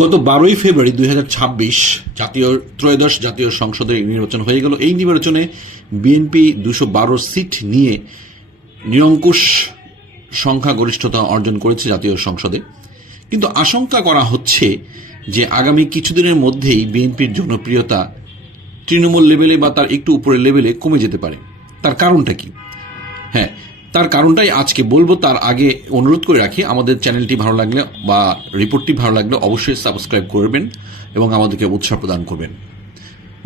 গত 12ই ফেব্রুয়ারি 2026 ত্রয়োদশ জাতীয় সংসদের নির্বাচন হয়ে গেল। এই নির্বাচনে বিএনপি 212 সিট নিয়ে নিরঙ্কুশ সংখ্যাগরিষ্ঠতা অর্জন করেছে জাতীয় সংসদে। কিন্তু আশঙ্কা করা হচ্ছে যে আগামী কিছুদিনের মধ্যেই বিএনপির জনপ্রিয়তা তৃণমূল লেভেলে বা তার একটু উপরের লেভেলে কমে যেতে পারে। তার কারণটা কি? হ্যাঁ, তার কারণটাই আজকে বলবো। তার আগে অনুরোধ করে রাখি, আমাদের চ্যানেলটি ভালো লাগলে বা রিপোর্টটি ভালো লাগলে অবশ্যই সাবস্ক্রাইব করবেন এবং আমাদেরকে উৎসাহ প্রদান করবেন।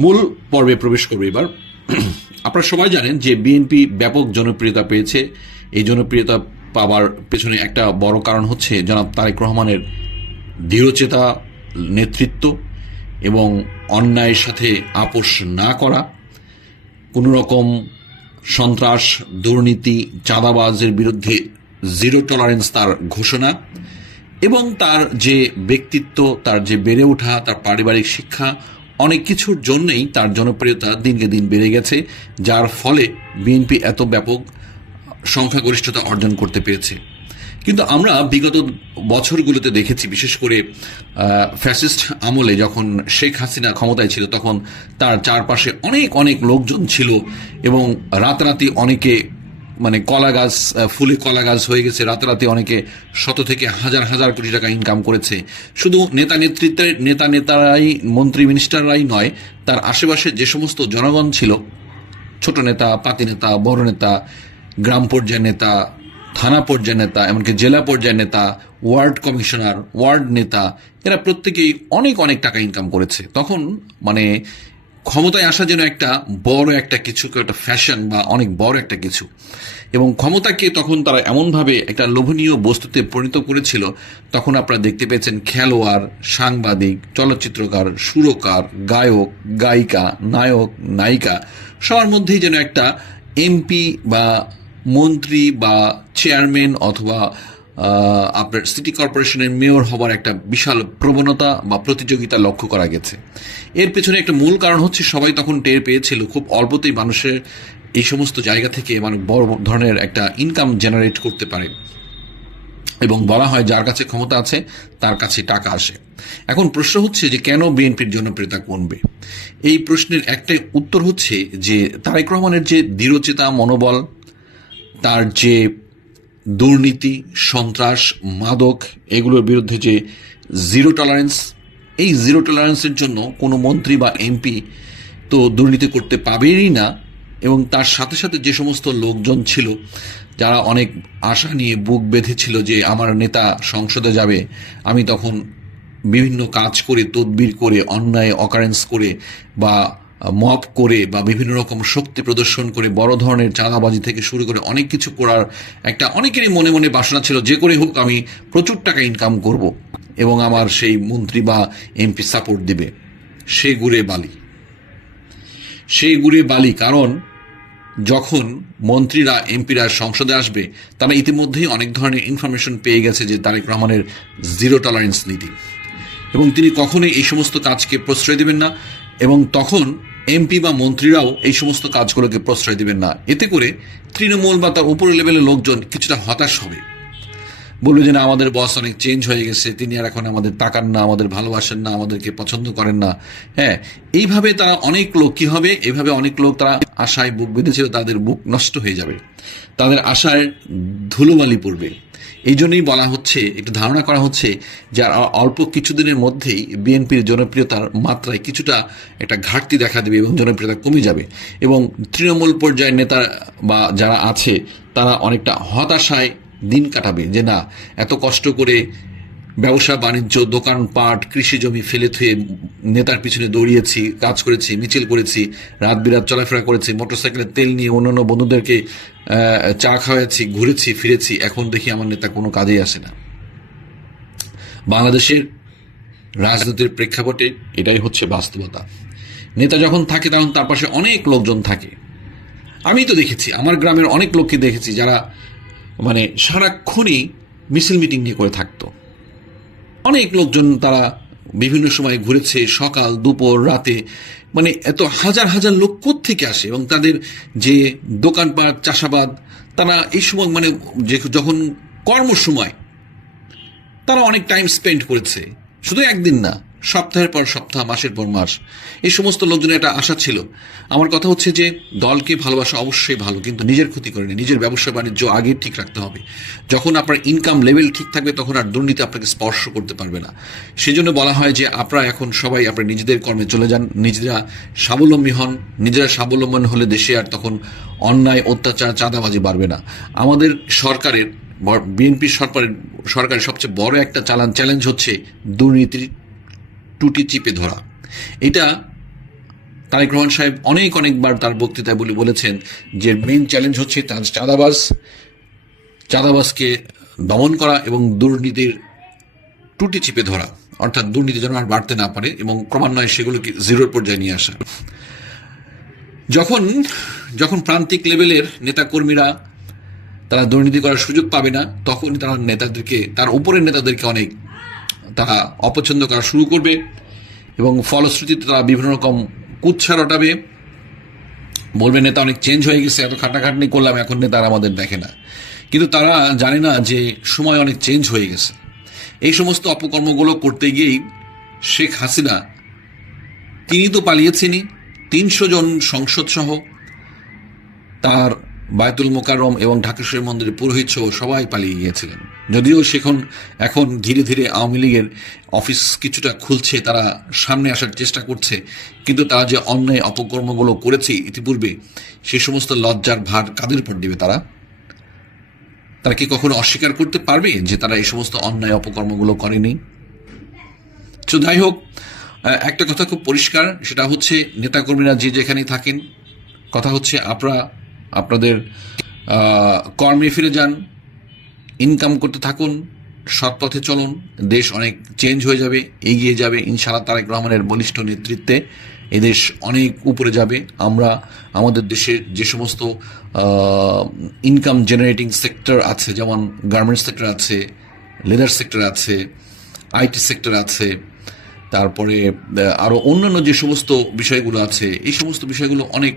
মূল পর্বে প্রবেশ করবে এবার। আপনারা সবাই জানেন যে বিএনপি ব্যাপক জনপ্রিয়তা পেয়েছে। এই জনপ্রিয়তা পাওয়ার পেছনে একটা বড় কারণ হচ্ছে জনাব তারেক রহমানের দৃঢ়চেতা নেতৃত্ব এবং অন্যায়ের সাথে আপোষ না করা, কোনো রকম সন্ত্রাস, দুর্নীতি, চাঁদাবাজের বিরুদ্ধে জিরো টলারেন্স তার ঘোষণা, এবং তার যে ব্যক্তিত্ব, তার যে বেড়ে ওঠা, তার পারিবারিক শিক্ষা, অনেক কিছুর জন্যই তার জনপ্রিয়তা দিনকে দিন বেড়ে গেছে, যার ফলে বিএনপি এত ব্যাপক সংখ্যাগরিষ্ঠতা অর্জন করতে পেরেছে। কিন্তু আমরা বিগত বছরগুলোতে দেখেছি, বিশেষ করে ফ্যাসিস্ট আমলে যখন শেখ হাসিনা ক্ষমতায় ছিল, তখন তার চারপাশে অনেক অনেক লোকজন ছিল এবং রাতারাতি অনেকে কলা গাছ ফুলে কলা গাছ হয়ে গেছে। রাতারাতি অনেকে শত থেকে হাজার হাজার কোটি টাকা ইনকাম করেছে। শুধু নেতারাই, মন্ত্রী মিনিস্টাররাই নয়, তার আশেপাশে যে সমস্ত জনগণ ছিল, ছোট নেতা, পাতি নেতা, বড় নেতা, গ্রাম পর্যায়ের নেতা, থানা পর্যায়ের নেতা, এমনকি জেলা পর্যায়ের নেতা, ওয়ার্ড কমিশনার, ওয়ার্ড নেতা, এরা প্রত্যেকেই অনেক অনেক টাকা ইনকাম করেছে। তখন ক্ষমতায় আসা যেন একটা বড় একটা কিছু, একটা ফ্যাশন বা অনেক বড় একটা কিছু, এবং ক্ষমতাকে তখন তারা এমনভাবে একটা লোভনীয় বস্তুতে পরিণত করেছিল। তখন আপনারা দেখতে পেয়েছেন খেলোয়াড়, সাংবাদিক, চলচ্চিত্রকার, সুরকার, গায়ক, গায়িকা, নায়ক, নায়িকা, সবার মধ্যেই যেন একটা এমপি বা মন্ত্রী বা চেয়ারম্যান অথবা আপনার সিটি কর্পোরেশনের মেয়র হবার একটা বিশাল প্রবণতা বা প্রতিযোগিতা লক্ষ্য করা গেছে। এর পেছনে একটা মূল কারণ হচ্ছে, সবাই তখন টের পেয়েছিল খুব অল্পতেই মানুষের এই সমস্ত জায়গা থেকে বড় ধরনের একটা ইনকাম জেনারেট করতে পারে, এবং বলা হয় যার কাছে ক্ষমতা আছে তার কাছে টাকা আসে। এখন প্রশ্ন হচ্ছে যে কেন বিএনপির জনপ্রিয়তা কমবে? এই প্রশ্নের একটাই উত্তর হচ্ছে যে তারেক রহমানের যে দৃঢ়চেতা মনোবল, তার যে দুর্নীতি, সন্ত্রাস, মাদক, এগুলোর বিরুদ্ধে যে জিরো টলারেন্স, এই জিরো টলারেন্সের জন্য কোনো মন্ত্রী বা এমপি তো দুর্নীতি করতে পাবেই না। এবং তার সাথে সাথে যে সমস্ত লোকজন ছিল যারা অনেক আশা নিয়ে বুক বেঁধেছিল যে আমার নেতা সংসদে যাবে, আমি তখন বিভিন্ন কাজ করে, তদবির করে, অন্যায় অকারেন্স করে বা মব করে বা বিভিন্ন রকম শক্তি প্রদর্শন করে বড় ধরনের চাঁদাবাজি থেকে শুরু করে অনেক কিছু করার একটা অনেকেরই মনে মনে বাসনা ছিল, যে করে হোক আমি প্রচুর টাকা ইনকাম করব এবং আমার সেই মন্ত্রী বা এমপি সাপোর্ট দিবে। সেই গুড়ে বালি। কারণ যখন মন্ত্রীরা, এমপিরা সংসদে আসবে, তারা ইতিমধ্যেই অনেক ধরনের ইনফরমেশন পেয়ে গেছে যে তারেক রহমানের জিরো টলারেন্স নীতি, এবং তিনি কখনোই এই সমস্ত কাজকে প্রশ্রয় দেবেন না, এবং তখন এমপি বা মন্ত্রীরাও এই সমস্ত কাজগুলোকে প্রশ্রয় দিবেন না। এতে করে তৃণমূল বা তার উপরের লেভেলের লোকজন কিছুটা হতাশ হবে, বলবে যে না, আমাদের বস অনেক চেঞ্জ হয়ে গেছে, তিনি আর এখন আমাদের তাকান না, আমাদের ভালোবাসেন না, আমাদেরকে পছন্দ করেন না। হ্যাঁ, এইভাবে তারা অনেক লোক কি হবে, এইভাবে অনেক লোক তারা আশায় বুক বেঁধেছিল, তাদের বুক নষ্ট হয়ে যাবে, তাদের আশায় ধুলোবালি পড়বে। এই জন্যই বলা হচ্ছে, একটু ধারণা করা হচ্ছে যে অল্প কিছুদিনের মধ্যেই বিএনপির জনপ্রিয়তার মাত্রায় কিছুটা একটা ঘাটতি দেখা দেবে এবং জনপ্রিয়তা কমে যাবে, এবং তৃণমূল পর্যায়ের নেতা বা যারা আছে তারা অনেকটা হতাশায় দিন কাটাবে যে না, এত কষ্ট করে ব্যবসা বাণিজ্য, দোকানপাট, কৃষি জমি ফেলে থুয়ে নেতার পিছনে দৌড়িয়েছি, কাজ করেছি, মিছিল করেছি, রাত বিরাত চলাফেরা করেছি, মোটরসাইকেলের তেল নিয়ে অন্যান্য বন্ধুদেরকে চা খাওয়াচ্ছি, ঘুরেছি ফিরেছি, এখন দেখি আমার নেতা কোনো কাজেই আসে না। বাংলাদেশের রাজনীতির প্রেক্ষাপটে এটাই হচ্ছে বাস্তবতা। নেতা যখন থাকে তখন তার পাশে অনেক লোকজন থাকে। আমি তো দেখেছি, আমার গ্রামের অনেক লোককে দেখেছি যারা সারাক্ষণই মিছিল মিটিং নিয়ে করে থাকতো। অনেক লোকজন তারা বিভিন্ন সময় ঘুরেছে, সকাল, দুপুর, রাতে, এত হাজার হাজার লোক কোত্থেকে আসে, এবং তাদের যে দোকানপাট, চাষাবাদ, তারা এই সময় যখন কর্মসময় তারা অনেক টাইম স্পেন্ড করেছে শুধু একদিন না, সপ্তাহের পর সপ্তাহ, মাসের পর মাস। এই সমস্ত লোকজনের একটা আশা ছিল। আমার কথা হচ্ছে যে দলকে ভালোবাসা অবশ্যই ভালো, কিন্তু নিজের ক্ষতি করেনি। নিজের ব্যবসা বাণিজ্য আগে ঠিক রাখতে হবে। যখন আপনার ইনকাম লেভেল ঠিক থাকবে তখন আর দুর্নীতি আপনাকে স্পর্শ করতে পারবে না। সেজন্য বলা হয় যে আপনারা এখন সবাই আপনার নিজেদের কর্মে চলে যান, নিজেরা স্বাবলম্বী হন। নিজেরা স্বাবলম্বী হলে দেশে আর তখন অন্যায়, অত্যাচার, চাঁদাবাজি বাড়বে না। আমাদের সরকারের, বিএনপি সরকারের সবচেয়ে বড় একটা চ্যালেঞ্জ হচ্ছে দুর্নীতির টুটি চিপে ধরা। এটা তারেক রহমান সাহেব অনেকবার তার বক্তৃতায় বলেছেন যে মেইন চ্যালেঞ্জ হচ্ছে চাঁদাবাজকে দমন করা এবং দুর্নীতির টুটি চিপে ধরা, অর্থাৎ দুর্নীতি যেন আর বাড়তে না পারে এবং ক্রমান্বয়ে সেগুলোকে জিরোর পর্যায়ে নিয়ে আসা। যখন প্রান্তিক লেভেলের নেতাকর্মীরা তারা দুর্নীতি করার সুযোগ পাবে না, তখনই তার উপরের নেতাদেরকে অনেক তারা অপছন্দ করা শুরু করবে এবং ফলশ্রুতিতে তারা বিভিন্ন রকম কুৎসা রটাবে, বলবে নেতা অনেক চেঞ্জ হয়ে গেছে, এত খাটাখাটনি করলাম, এখন নেতা আমাদের দেখে না। কিন্তু তারা জানে না যে সময় অনেক চেঞ্জ হয়ে গেছে। এই সমস্ত অপকর্মগুলো করতে গিয়েই শেখ হাসিনা, তিনি তো পালিয়েছেনই, 300 জন সংসদ সহ তার বায়তুল মোকাররম এবং ঢাকেশ্বরী মন্দিরের পুরোহিত সহ সবাই পালিয়ে গিয়েছিলেন। যদিও এখন ধীরে ধীরে আওয়ামী লীগের অফিস কিছুটা খুলছে, তারা সামনে আসার চেষ্টা করছে, কিন্তু তারা যে অন্যায় অপকর্মগুলো করেছে ইতিপূর্বে, সেই সমস্ত লজ্জার ভার কাদের উপর দিবে? তারা কি কখনো অস্বীকার করতে পারবে যে তারা এই সমস্ত অন্যায় অপকর্মগুলো করেনি? তো যাই হোক, একটা কথা খুব পরিষ্কার, সেটা হচ্ছে নেতাকর্মীরা যে যেখানেই থাকেন, কথা হচ্ছে আপনারা আপনাদের কর্মে ফিরে যান, ইনকাম করতে থাকুন, সৎ পথে চলুন, দেশ অনেক চেঞ্জ হয়ে যাবে, এগিয়ে যাবে ইনশাআল্লাহ। তারেক রহমানের বলিষ্ঠ নেতৃত্বে এই দেশ অনেক উপরে যাবে। আমরা আমাদের দেশের যে সমস্ত ইনকাম জেনারেটিং সেক্টর আছে, যেমন গার্মেন্টস সেক্টর আছে, লেদার সেক্টর আছে, আইটি সেক্টর আছে, তারপরে আরও অন্যান্য যে সমস্ত বিষয়গুলো আছে, এই সমস্ত বিষয়গুলো অনেক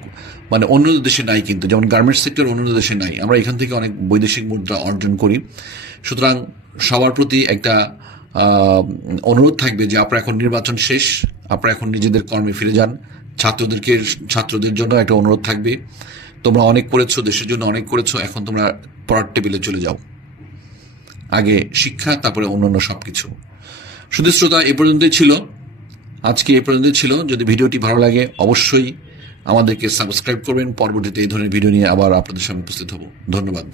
অন্য দেশে নাই, কিন্তু যেমন গার্মেন্টস সেক্টর অন্য দেশে নাই। আমরা এখান থেকে অনেক বৈদেশিক মুদ্রা অর্জন করি। সুতরাং সবার প্রতি একটা অনুরোধ থাকবে যে আপনারা এখন নির্বাচন শেষ, আপনারা এখন নিজেদের কর্মে ফিরে যান। ছাত্রদের জন্য একটা অনুরোধ থাকবে, তোমরা অনেক করেছো, দেশের জন্য অনেক করেছো, এখন তোমরা পড়ার টেবিলে চলে যাও। আগে শিক্ষা, তারপরে অন্যান্য সবকিছু। শুধু শ্রোতা, আজকে এ পর্যন্তই ছিল। যদি ভিডিওটি ভালো লাগে অবশ্যই আমাদেরকে সাবস্ক্রাইব করবেন। পরবর্তীতে এই ধরনের ভিডিও নিয়ে আবার আপনাদের সামনে উপস্থিত হব। ধন্যবাদ।